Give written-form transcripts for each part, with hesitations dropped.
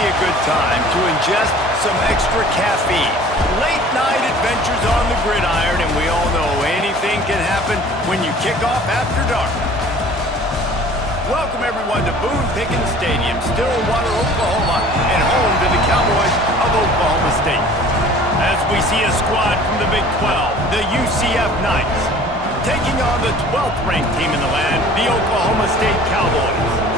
be a good time to ingest some extra caffeine. Late night adventures on the gridiron, and we all know anything can happen when you kick off after dark. Welcome everyone to Boone Pickens Stadium, Stillwater, Oklahoma, and home to the Cowboys of Oklahoma State. As we see a squad from the Big 12, the UCF Knights, taking on the 12th ranked team in the land, the Oklahoma State Cowboys.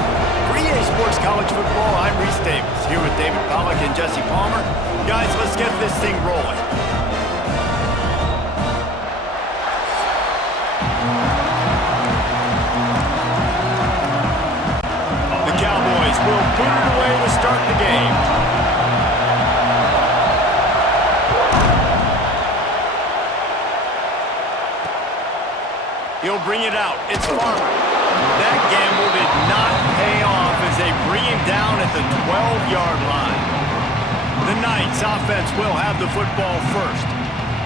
For EA Sports College Football, I'm Reese Davis, here with David Pollack and Jesse Palmer. Guys, let's get this thing rolling. The Cowboys will put it away to start the game. He'll bring it out. It's Farmer. That gamble did not pay off as they bring him down at the 12-yard line. The Knights offense will have the football first,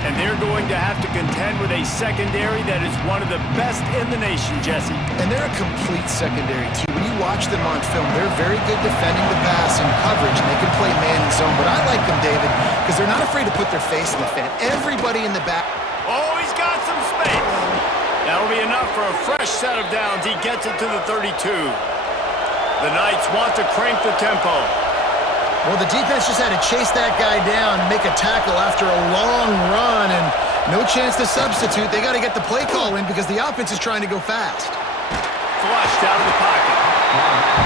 and they're going to have to contend with a secondary that is one of the best in the nation, Jesse. And they're a complete secondary, too. When you watch them on film, they're very good defending the pass and coverage, and they can play man and zone. But I like them, David, because they're not afraid to put their face in the fan. Everybody in the back. Oh, he's got some space. That'll be enough for a fresh set of downs. He gets it to the 32. The Knights want to crank the tempo. Well, the defense just had to chase that guy down and make a tackle after a long run, and no chance to substitute. They got to get the play call in because the offense is trying to go fast. Flushed out of the pocket.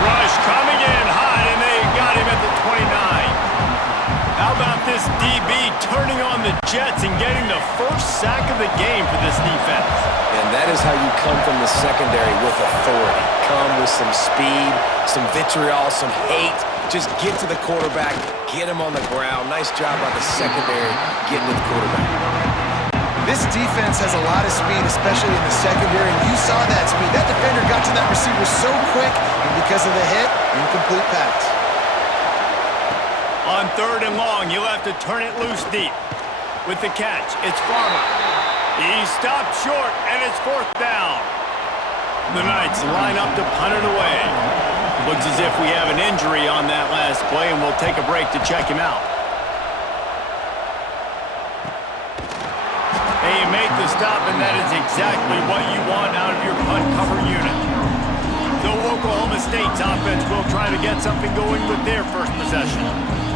Rush coming in hot, and they got him at the 29. How about this DB turning on the Jets and getting the first sack of the game for this defense? And that is how you come from the secondary with authority. Come with some speed, some vitriol, some hate. Just get to the quarterback, get him on the ground. Nice job by the secondary getting to the quarterback. This defense has a lot of speed, especially in the secondary, and you saw that speed. That defender got to that receiver so quick, and because of the hit, incomplete pass. On 3rd and long, you'll have to turn it loose deep. With the catch, it's Farmer. He stopped short, and it's 4th down. The Knights line up to punt it away. Looks as if we have an injury on that last play, and we'll take a break to check him out. And you make the stop, and that is exactly what you want out of your punt cover unit. So Oklahoma State's offense will try to get something going with their first possession.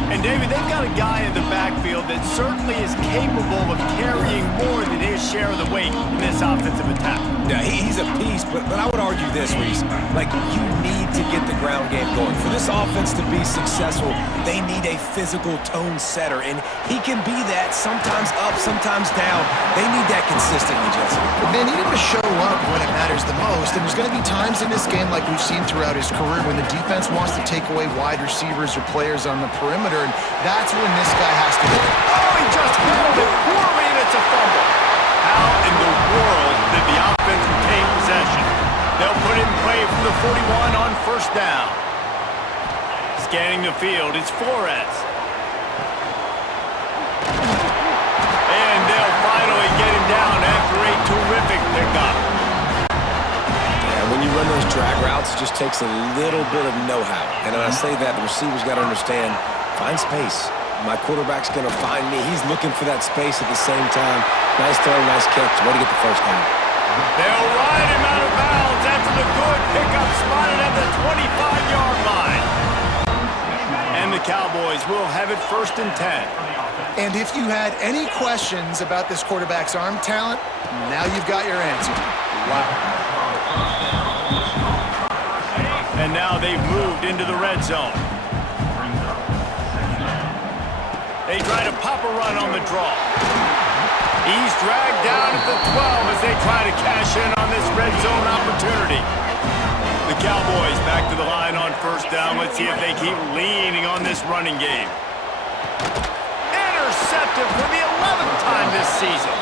And, David, they've got a guy in the backfield that certainly is capable of carrying more than his share of the weight in this offensive attack. Yeah, he's a piece, but I would argue this, Reese. Like, you need to get the ground game going. For this offense to be successful, they need a physical tone setter, and he can be that, sometimes up, sometimes down. They need that consistently, Jesse. They need him to show up when it matters the most, and there's going to be times in this game like we've seen throughout his career when the defense wants to take away wide receivers or players on the perimeter, and that's when this guy has to do it. Oh, he just handled it poorly, and it's a fumble. How in the world did the offense retain possession? They'll put it in play from the 41 on 1st down. Scanning the field, it's Flores. And they'll finally get him down after a terrific pickup. And when you run those drag routes, it just takes a little bit of know-how. And when I say that, the receiver's got to understand, find space. My quarterback's going to find me. He's looking for that space at the same time. Nice throw, nice catch. Way to get the first down. They'll ride him out of bounds after the good pickup spotted at the 25-yard line. And the Cowboys will have it 1st and 10. And if you had any questions about this quarterback's arm talent, now you've got your answer. Wow. And now they've moved into the red zone. They try to pop a run on the draw. He's dragged down at the 12 as they try to cash in on this red zone opportunity. The Cowboys back to the line on 1st down. Let's see if they keep leaning on this running game. Intercepted for the 11th time this season.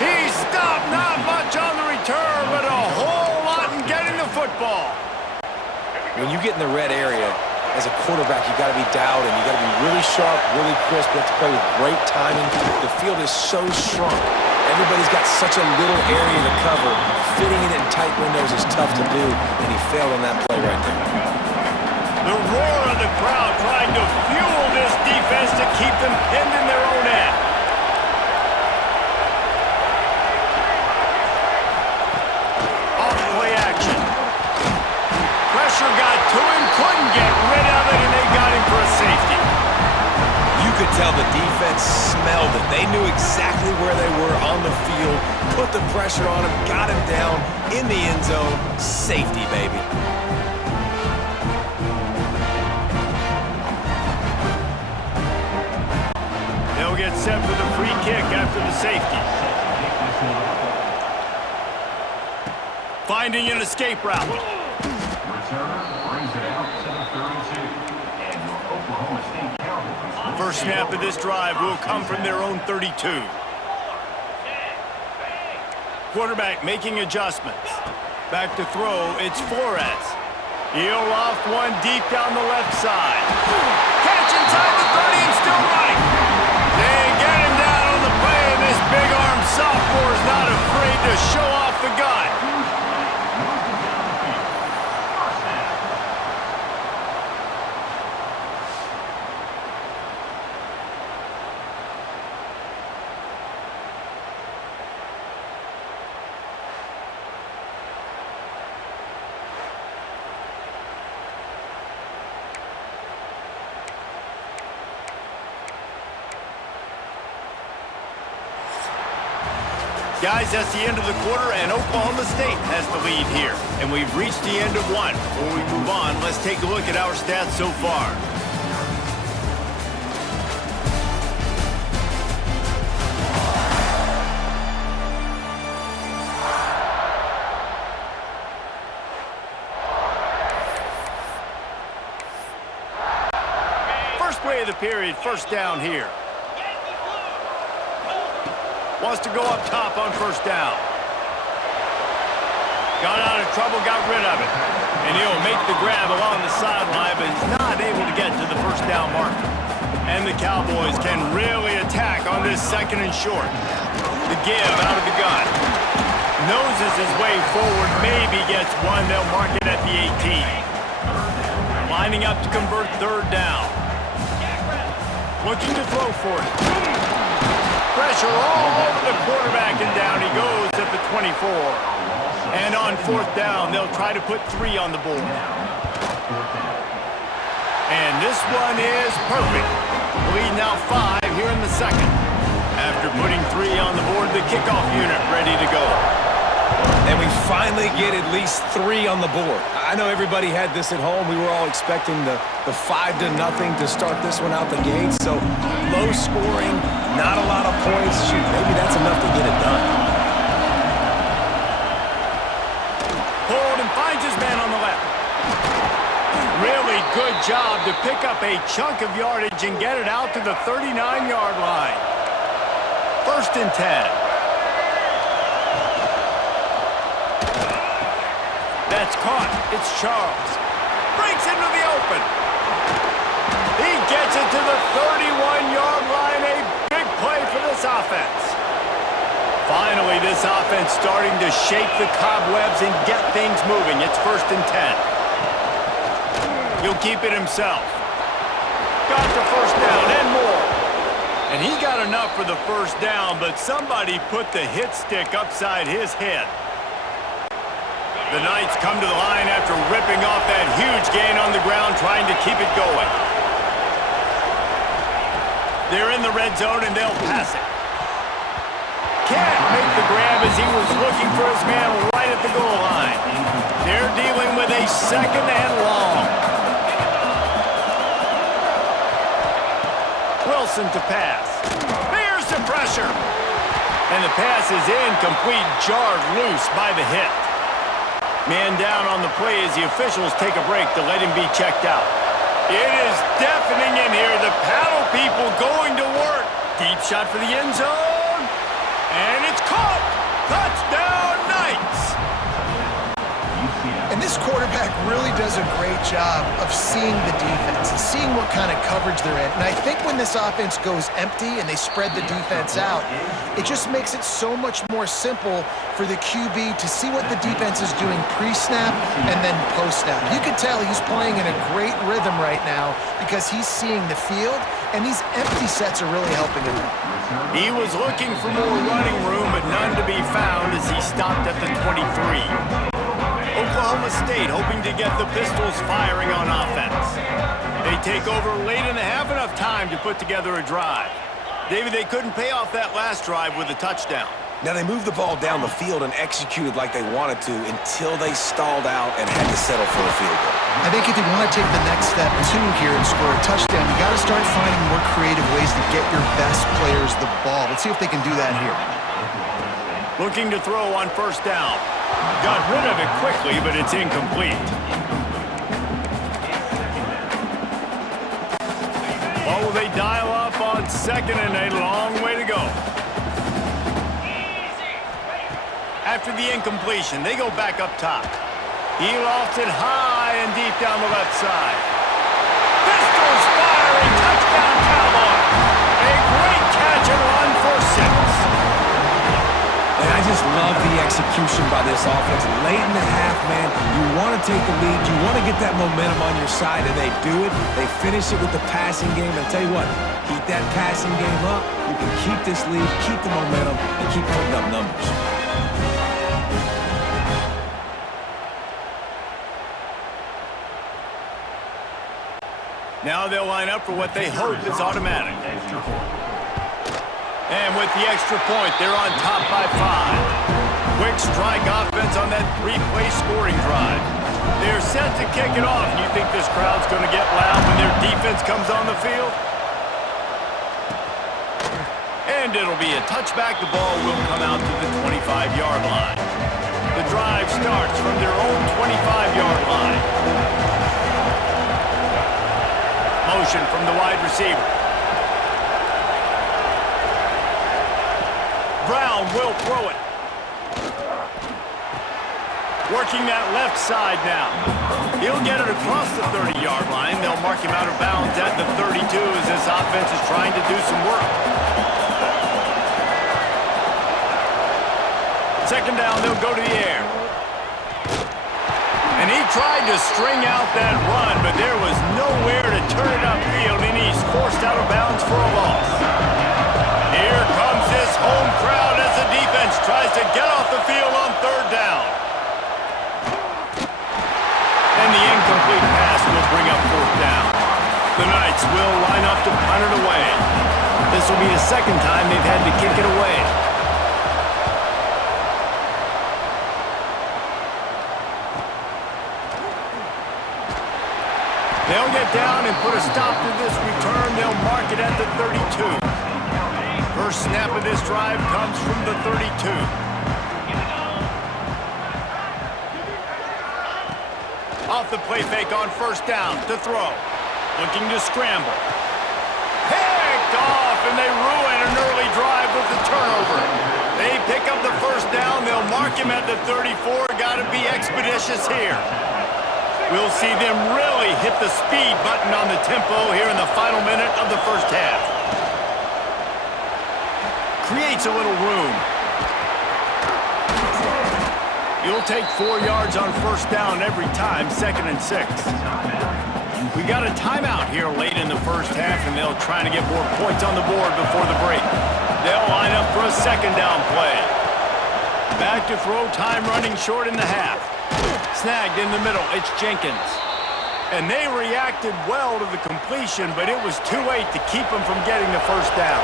He stopped, not much on the return, but a whole lot in getting the football. When you get in the red area, as a quarterback, you got to be dialed in. You got to be really sharp, really crisp. You have to play with great timing. The field is so shrunk. Everybody's got such a little area to cover. Fitting it in tight windows is tough to do, and he failed on that play right there. The roar of the crowd trying to fuel this defense to keep them pinned in their own end. Off-play action. Pressure got to him, couldn't get rid of it, and they got him for a safety. You could tell the defense smelled it. They knew exactly where they were on the field, put the pressure on him, got him down in the end zone. Safety, baby. They'll get set for the free kick after the safety. Finding an escape route. First snap of this drive will come from their own 32. Quarterback making adjustments. Back to throw, it's Flores. He'll loft one deep down the left side. Catch inside the 30 and still running. They get him down on the play, and this big-armed sophomore is not afraid to show off the gun. Guys, that's the end of the quarter, and Oklahoma State has the lead here. And we've reached the end of one. Before we move on, let's take a look at our stats so far. First play of the period, first down here. Wants to go up top on first down. Got out of trouble, got rid of it. And he'll make the grab along the sideline, but he's not able to get to the first down marker. And the Cowboys can really attack on this second and short. The give out of the gun. Noses his way forward, maybe gets one. They'll mark it at the 18. Lining up to convert third down. Looking to throw for it. Pressure all over the quarterback, and down he goes at the 24. And on fourth down, they'll try to put 3 on the board. And this one is perfect. Lead now 5 here in the second. After putting 3 on the board, the kickoff unit ready to go. And we finally get at least 3 on the board. I know everybody had this at home. We were all expecting the 5-0 to start this one out the gate. So low scoring, not a lot of points. Shoot, maybe that's enough to get it done. Hold and finds his man on the left. Really good job to pick up a chunk of yardage and get it out to the 39-yard line. First and 10. That's caught. It's Charles. Breaks into the open. He gets it to the 31-yard line. A big play for this offense. Finally, this offense starting to shake the cobwebs and get things moving. It's first and 10. He'll keep it himself. Got the first down and more. And he got enough for the first down, but somebody put the hit stick upside his head. The Knights come to the line after ripping off that huge gain on the ground, trying to keep it going. They're in the red zone, and they'll pass it. Can't make the grab as he was looking for his man right at the goal line. They're dealing with a second and long. Wilson to pass. There's the pressure. And the pass is incomplete, jarred loose by the hit. Man down on the play as the officials take a break to let him be checked out. It is deafening in here. The paddle people going to work. Deep shot for the end zone. And it's caught. Touchdown, Knights. And this This quarterback really does a great job of seeing the defense and seeing what kind of coverage they're in. And I think when this offense goes empty and they spread the defense out, it just makes it so much more simple for the QB to see what the defense is doing pre-snap and then post-snap. You can tell he's playing in a great rhythm right now because he's seeing the field, and these empty sets are really helping him out. He was looking for more running room, but none to be found as he stopped at the 23. Oklahoma State hoping to get the Pistols firing on offense. They take over late in the half, enough time to put together a drive. David, they couldn't pay off that last drive with a touchdown. Now, they moved the ball down the field and executed like they wanted to until they stalled out and had to settle for a field goal. I think if you want to take the next step, too, here and score a touchdown, you got to start finding more creative ways to get your best players the ball. Let's see if they can do that here. Looking to throw on first down. Got rid of it quickly, but it's incomplete. Oh, they dial up on second and a long way to go. After the incompletion, they go back up top. He lofts it high and deep down the left side. Pistols firing, touchdown Cowboys. A great catch and run for 6. And I just love the execution by this offense. Late in the half, man, you want to take the lead. You want to get that momentum on your side, and they do it. They finish it with the passing game. And I'll tell you what, keep that passing game up. You can keep this lead, keep the momentum, and keep putting up numbers. Now they'll line up for what they hope is automatic. And with the extra point, they're on top by 5. Quick strike offense on that 3-play scoring drive. They're set to kick it off. You think this crowd's going to get loud when their defense comes on the field? And it'll be a touchback. The ball will come out to the 25-yard line. The drive starts from their own 25-yard line. Motion from the wide receiver. Brown will throw it. Working that left side now. He'll get it across the 30-yard line. They'll mark him out of bounds at the 32 as this offense is trying to do some work. Second down, they'll go to the air. And he tried to string out that run, but there was nowhere to turn it upfield, and he's forced out of bounds for a loss. Here comes this home crowd as the defense tries to get off the field on third down. And the incomplete pass will bring up fourth down. The Knights will line up to punt it away. This will be the second time they've had to kick it away. They'll get down and put a stop to this return. They'll mark it at the 32. First snap of this drive comes from the 32. Off the play fake on first down to throw. Looking to scramble. Picked off, and they ruin an early drive with the turnover. They pick up the first down. They'll mark him at the 34. Got to be expeditious here. We'll see them really hit the speed button on the tempo here in the final minute of the first half. Creates a little room. You'll take 4 yards on first down every time, 2nd and 6. We got a timeout here late in the first half, and they'll try to get more points on the board before the break. They'll line up for a second down play. Back to throw, time running short in the half. Snagged in the middle, it's Jenkins. And they reacted well to the completion, but it was too late to keep them from getting the first down.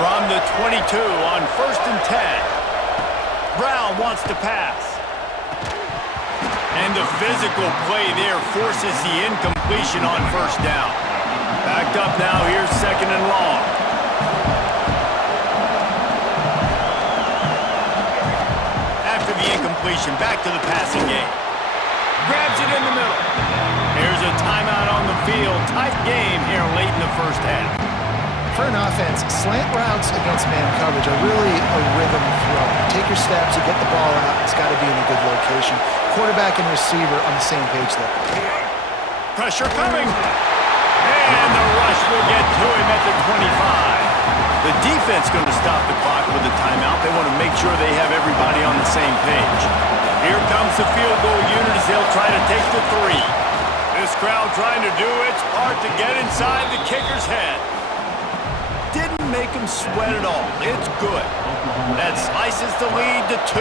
From the 22 on 1st and 10. Brown wants to pass. And the physical play there forces the incompletion on first down. Backed up now, here's 2nd and long. After the incompletion, back to the passing game. Grabs it in the middle. Here's a timeout on the field. Tight game here late in the first half. For an offense, slant routes against man coverage are really a rhythm throw. You take your steps, you get the ball out, it's got to be in a good location. Quarterback and receiver on the same page there. Pressure coming. And the rush will get to him at the 25. The defense going to stop the clock with a timeout. They want to make sure they have everybody on the same page. Here comes the field goal unit as they'll try to take the 3. This crowd trying to do its part to get inside the kicker's head. Didn't make him sweat at all. It's good. That slices the lead to 2.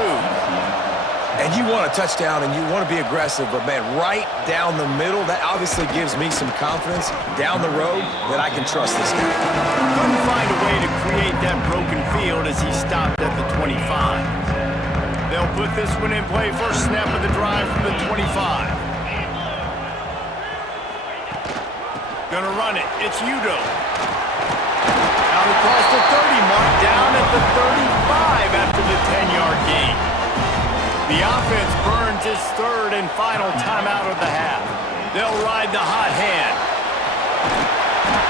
And you want a touchdown and you want to be aggressive, but man, right down the middle, that obviously gives me some confidence down the road that I can trust this guy. Couldn't find a way to create that broken field as he stopped at the 25. They'll put this one in play first snap of the drive from the 25. Gonna run it. It's Udo. Out across the 30 mark, down at the 35 after the 10-yard gain. The offense burns its 3rd and final timeout of the half. They'll ride the hot hand.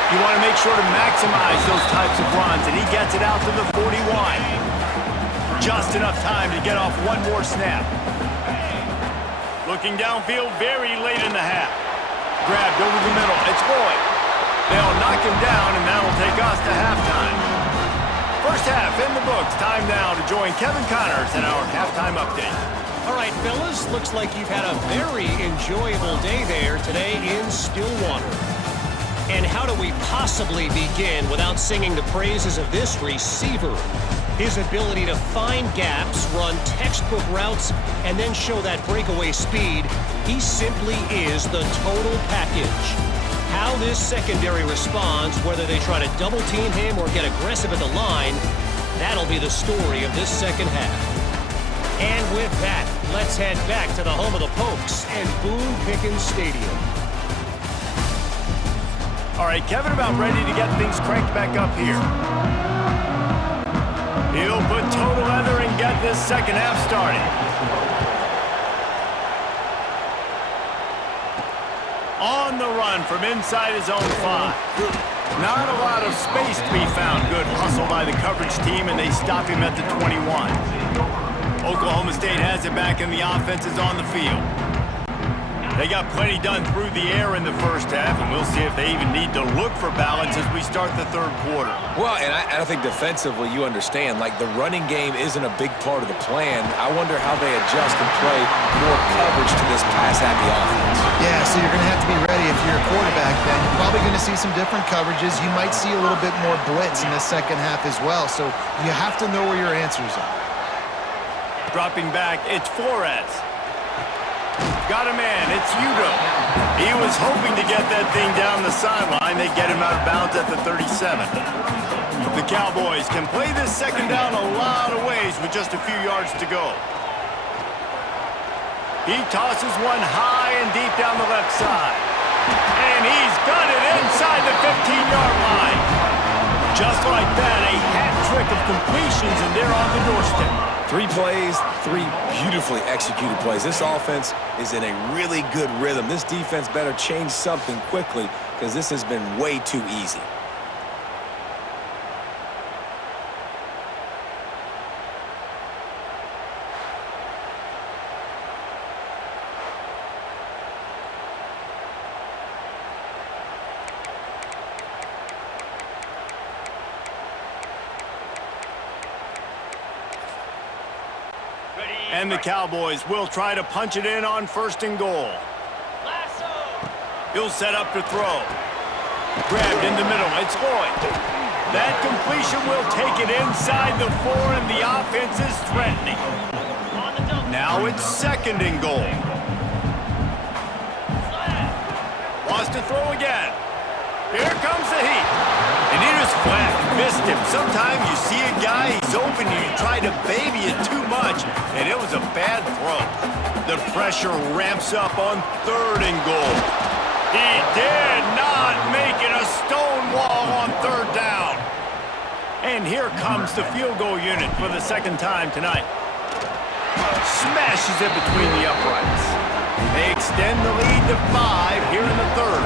You want to make sure to maximize those types of runs, and he gets it out to the 41. Just enough time to get off one more snap. Looking downfield very late in the half. Grabbed over the middle. It's Boyd. They'll knock him down, and that'll take us to halftime. First half in the books. Time now to join Kevin Connors in our halftime update. All right, fellas, looks like you've had a very enjoyable day there today in Stillwater. And how do we possibly begin without singing the praises of this receiver? His ability to find gaps, run textbook routes, and then show that breakaway speed. He simply is the total package. How this secondary responds, whether they try to double-team him or get aggressive at the line, that'll be the story of this second half. And with that, let's head back to the home of the Pokes and Boone Pickens Stadium. All right, Kevin about ready to get things cranked back up here. He'll put total leather and get this second half started. On the run from inside his own 5. Not a lot of space to be found. Good hustle by the coverage team, and they stop him at the 21. Oklahoma State has it back, and the offense is on the field. They got plenty done through the air in the first half, and we'll see if they even need to look for balance as we start the 3rd quarter. Well, and I think defensively you understand, like the running game isn't a big part of the plan. I wonder how they adjust and play more coverage to this pass-happy offense. Yeah, so you're going to have to be ready if you're a quarterback then. You're probably going to see some different coverages. You might see a little bit more blitz in the second half as well, so you have to know where your answers are. Dropping back, it's Flores. Got a man, it's Udo. He was hoping to get that thing down the sideline. They get him out of bounds at the 37. The Cowboys can play this second down a lot of ways with just a few yards to go. He tosses one high and deep down the left side. And he's got it inside the 15-yard line. Just like that, a hat trick of completions, and they're on the doorstep. 3 plays, 3 beautifully executed plays. This offense is in a really good rhythm. This defense better change something quickly because this has been way too easy. And the Cowboys will try to punch it in on 1st and goal. He'll set up to throw. Grabbed in the middle. It's Lloyd. That completion will take it inside the 4, and the offense is threatening. Now it's 2nd and goal. Wants to throw again. Here comes the heat. And he just flat missed him. Sometimes you see a guy, he's open, and you try to baby it too much, and it was a bad throw. The pressure ramps up on 3rd and goal. He did not make it a stone wall on 3rd down. And here comes the field goal unit for the 2nd time tonight. Smashes it between the uprights. They extend the lead to 5 here in the 3rd.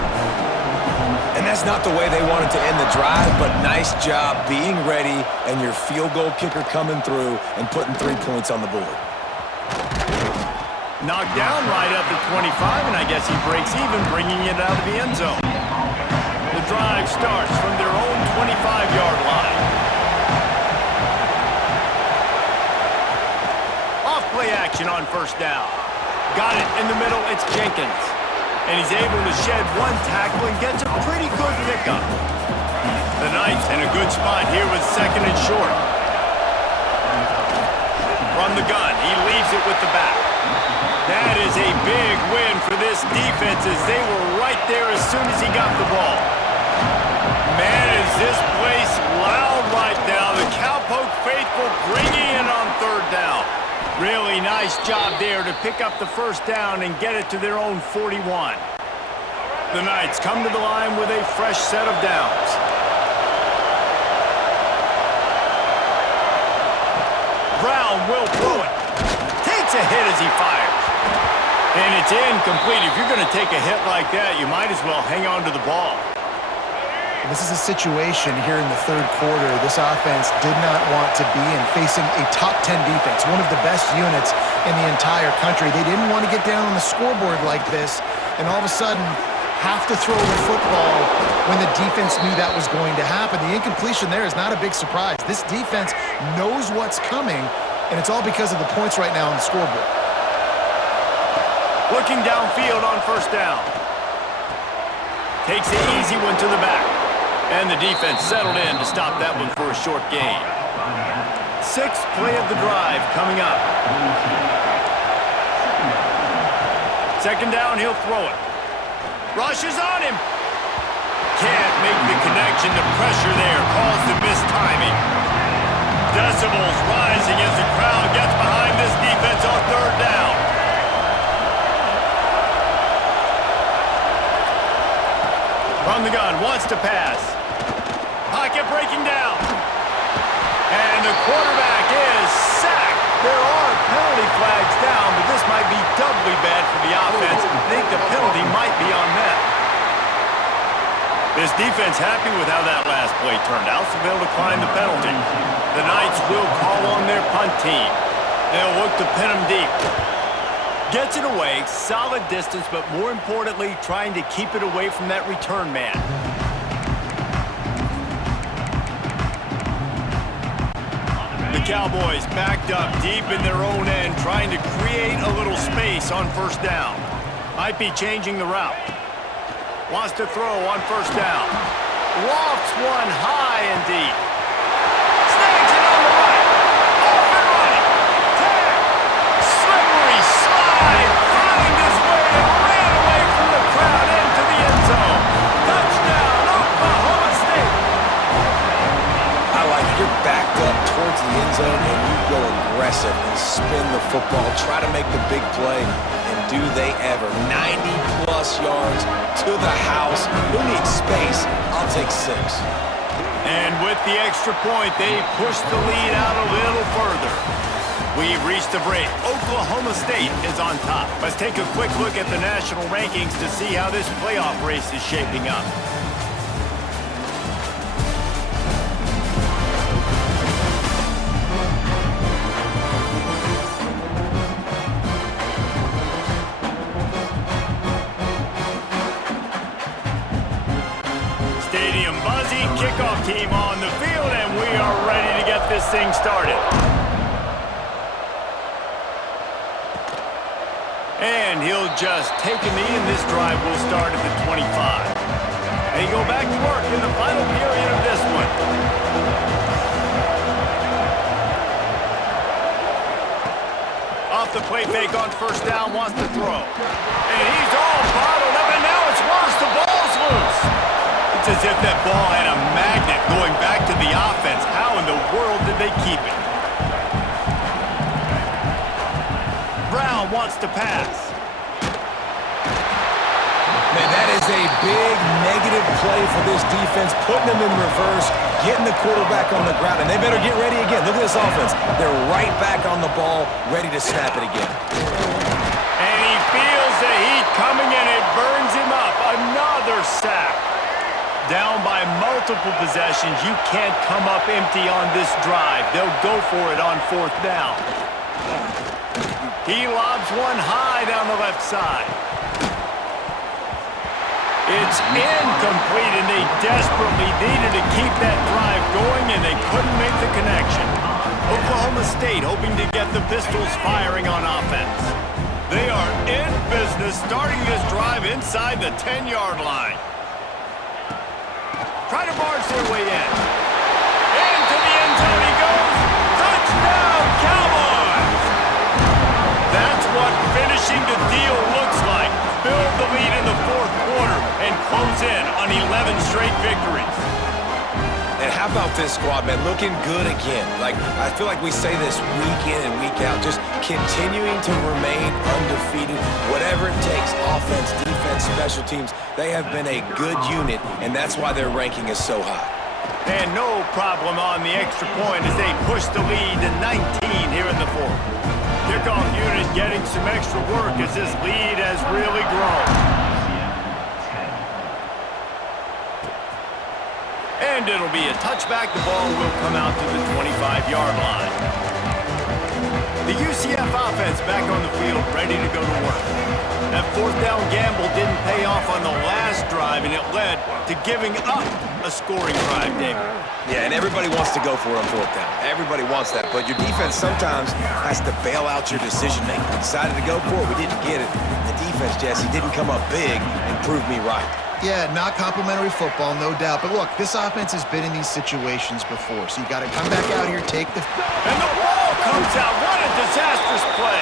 And that's not the way they wanted to end the drive, but nice job being ready and your field goal kicker coming through and putting 3 points on the board. Knocked down right at the 25, and I guess he breaks even, bringing it out of the end zone. The drive starts from their own 25-yard line. Off-play action on first down. Got it in the middle, it's Jenkins. And he's able to shed one tackle and gets a pretty good pickup. The Knights in a good spot here with second and short. From the gun, he leaves it with the back. That is a big win for this defense as they were right there as soon as he got the ball. Man, is this place loud right now. The Cowpoke faithful bringing in on third down. Really nice job there to pick up the first down and get it to their own 41. The Knights come to the line with a fresh set of downs. Brown will throw it. Takes a hit as he fires. And it's incomplete. If you're going to take a hit like that, you might as well hang on to the ball. This is a situation here in the third quarter this offense did not want to be in, facing a top 10 defense, one of the best units in the entire country. They didn't want to get down on the scoreboard like this and all of a sudden have to throw the football when the defense knew that was going to happen. The incompletion there is not a big surprise. This defense knows what's coming, and it's all because of the points right now on the scoreboard. Looking downfield on first down. Takes the easy one to the back. And the defense settled in to stop that one for a short gain. Sixth play of the drive coming up. Second down, he'll throw it. Rush is on him. Can't make the connection. The pressure there caused the mistiming. Decibels rising as the crowd gets behind this defense on third down. From the gun, wants to pass. Pocket breaking down. And the quarterback is sacked. There are penalty flags down, but this might be doubly bad for the offense. I think the penalty might be on them. This defense happy with how that last play turned out, so they'll decline the penalty. The Knights will call on their punt team. They'll look to pin them deep. Gets it away, solid distance, but more importantly, trying to keep it away from that return man. The Cowboys backed up deep in their own end, trying to create a little space on first down. Might be changing the route. Wants to throw on first down. Lofts one high and deep. Snags it on the right. Off and running. Tag. Slippery slide. Find his way and ran away from the crowd into the end zone. Touchdown, Oklahoma State. I like you're backed up towards the end zone and you go aggressive and spin the football, try to make the big play, and do they ever. 90-plus yards to the house. Who needs space? I'll take 6. And with the extra point, they push the lead out a little further. We've reached the break. Oklahoma State is on top. Let's take a quick look at the national rankings to see how this playoff race is shaping up. Stadium buzzing, kickoff team on the field, and we are ready to get this thing started. And he'll just take a knee, and this drive will start at the 25. They go back to work in the final period of this one. Off the play fake on first down, wants to throw. And he's all bottled up, and now it's worse. The ball's loose. It's as if that ball had a magnet going back to the offense. How in the world did they keep it? Brown wants to pass. Man, that is a big negative play for this defense, putting them in reverse, getting the quarterback on the ground, and they better get ready again. Look at this offense. They're right back on the ball, ready to snap it again. And he feels the heat coming, and it burns him up. Another sack. Down by multiple possessions, you can't come up empty on this drive. They'll go for it on 4th down. He lobs one high down the left side. It's incomplete, and they desperately needed to keep that drive going, and they couldn't make the connection. Oklahoma State hoping to get the Pistols firing on offense. They are in business, starting this drive inside the 10-yard line. Try to barge their way in. Into the end zone he goes. Touchdown, Cowboys! That's what finishing the deal looks like. Build the lead in the 4th quarter and close in on 11 straight victories. And how about this squad, man? Looking good again. I feel like we say this week in and week out, just continuing to remain undefeated. Whatever it takes, offense, defense, special teams, they have been a good unit, and that's why their ranking is so high. And no problem on the extra point as they push the lead to 19 here in the 4th. Kickoff unit getting some extra work as this lead has really grown. And it'll be a touchback. The ball will come out to the 25-yard line. The UCF offense back on the field, ready to go to work. That 4th down gamble didn't pay off on the last drive, and it led to giving up a scoring drive, David. Yeah, and everybody wants to go for it on 4th down. Everybody wants that, but your defense sometimes has to bail out your decision-making. We decided to go for it. We didn't get it. The defense, Jesse, didn't come up big and prove me right. Yeah, not complimentary football, no doubt. But look, this offense has been in these situations before, so you got to come back out here, take the... And the ball comes out. What a disastrous play.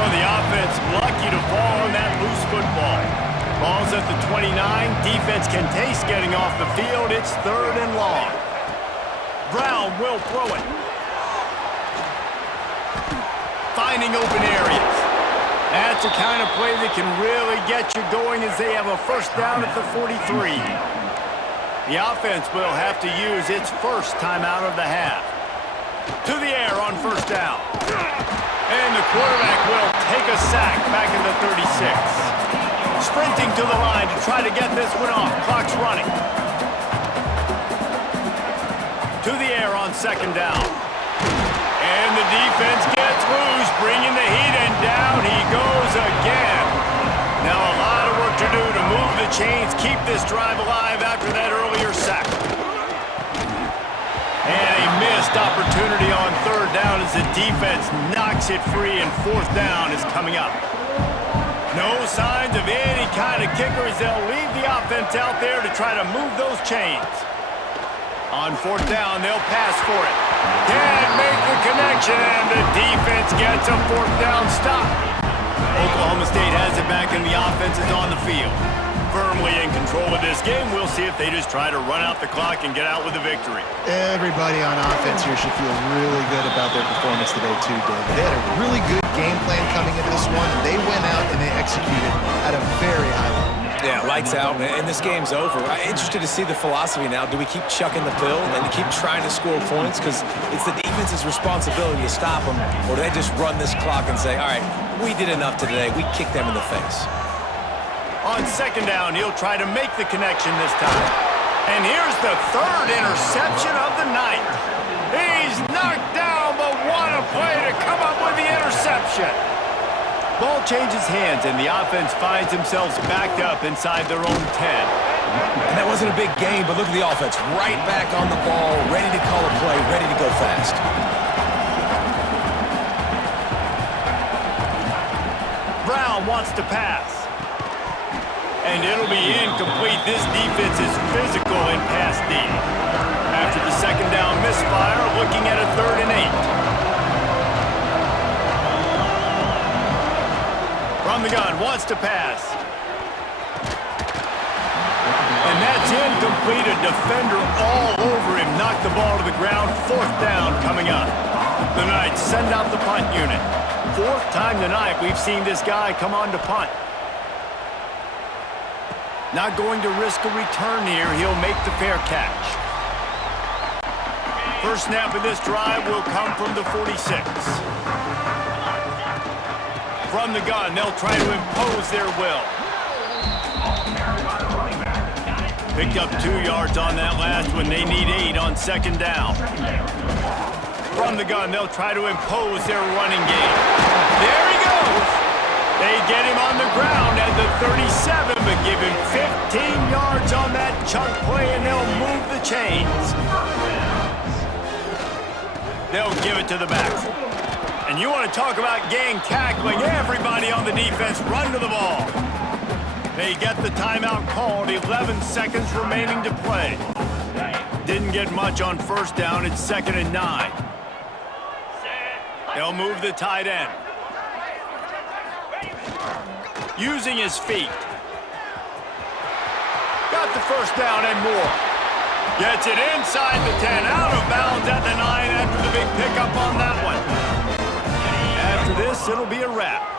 Oh, the offense lucky to fall on that loose football. Ball's at the 29. Defense can taste getting off the field. It's 3rd and long. Brown will throw it. Finding open areas. That's the kind of play that can really get you going as they have a 1st down at the 43. The offense will have to use its first timeout of the half. To the air on 1st down. And the quarterback will take a sack back in the 36. Sprinting to the line to try to get this one off. Clock's running. To the air on 2nd down. And the defense gets loose, bringing the heat, and down he goes again. Now a lot of work to do to move the chains, keep this drive alive after that earlier sack. And a missed opportunity on 3rd down as the defense knocks it free, and 4th down is coming up. No signs of any kind of kicker as they'll leave the offense out there to try to move those chains. On 4th down, they'll pass for it. Can't make the connection, and the defense gets a 4th down stop. Oklahoma State has it back, and the offense is on the field. Firmly in control of this game. We'll see if they just try to run out the clock and get out with a victory. Everybody on offense here should feel really good about their performance today, too, Dave. They had a really good game plan coming into this one, and they went out and they executed at a very high level. Yeah, lights out, and this game's over. I'm interested to see the philosophy now. Do we keep chucking the pill and keep trying to score points? Because it's the defense's responsibility to stop them, or do they just run this clock and say, all right, we did enough today. We kicked them in the face. On 2nd down, he'll try to make the connection this time. And here's the 3rd interception of the night. He's knocked down, but what a play to come up with the interception. Ball changes hands, and the offense finds themselves backed up inside their own 10. And that wasn't a big gain, but look at the offense. Right back on the ball, ready to call a play, ready to go fast. Brown wants to pass. And it'll be incomplete. This defense is physical in pass D. After the 2nd down misfire, looking at a 3rd and 8. From the gun, wants to pass. And that's incomplete. A defender all over him. Knocked the ball to the ground. 4th down coming up. The Knights send out the punt unit. 4th time tonight we've seen this guy come on to punt. Not going to risk a return here. He'll make the fair catch. First snap of this drive will come from the 46. From the gun, they'll try to impose their will. Picked up 2 yards on that last one. They need 8 on second down. From the gun, they'll try to impose their running game. There he goes. They get him on the ground at the 37, but give him 15 yards on that chunk play, and they'll move the chains. They'll give it to the back. And you want to talk about gang tackling. Everybody on the defense run to the ball. They get the timeout called. 11 seconds remaining to play. Didn't get much on first down. It's 2nd and 9. They'll move the tight end. Using his feet. Got the first down and more. Gets it inside the 10. Out of bounds at the 9 after the big pickup on that one. After this, it'll be a wrap.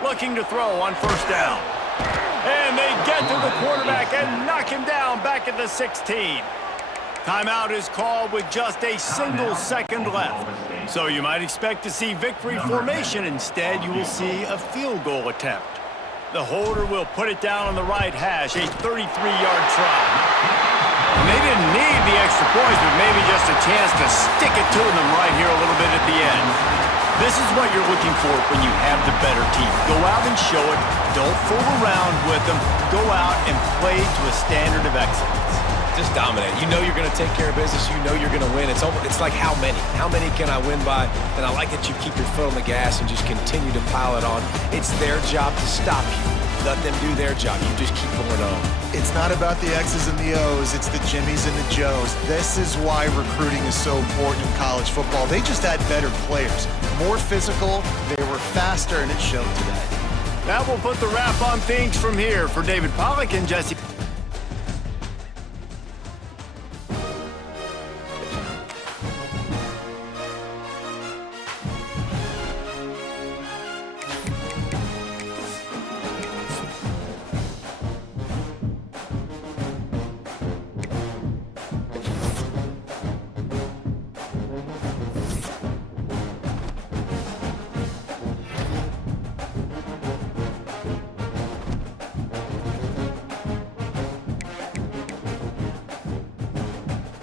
Looking to throw on first down. And they get to the quarterback and knock him down back at the 16. Timeout is called with just a single second left. So you might expect to see victory formation. Instead, you will see a field goal attempt. The holder will put it down on the right hash, a 33-yard try. And they didn't need the extra points, but maybe just a chance to stick it to them right here a little bit at the end. This is what you're looking for when you have the better team. Go out and show it. Don't fool around with them. Go out and play to a standard of excellence. Just dominate. You know you're going to take care of business. You know you're going to win. It's like how many? How many can I win by? And I like that you keep your foot on the gas and just continue to pile it on. It's their job to stop you. Let them do their job. You just keep going on. It's not about the X's and the O's. It's the Jimmies and the Joes. This is why recruiting is so important in college football. They just had better players. More physical. They were faster, and it showed today. That will put the wrap on things from here. For David Pollack and Jesse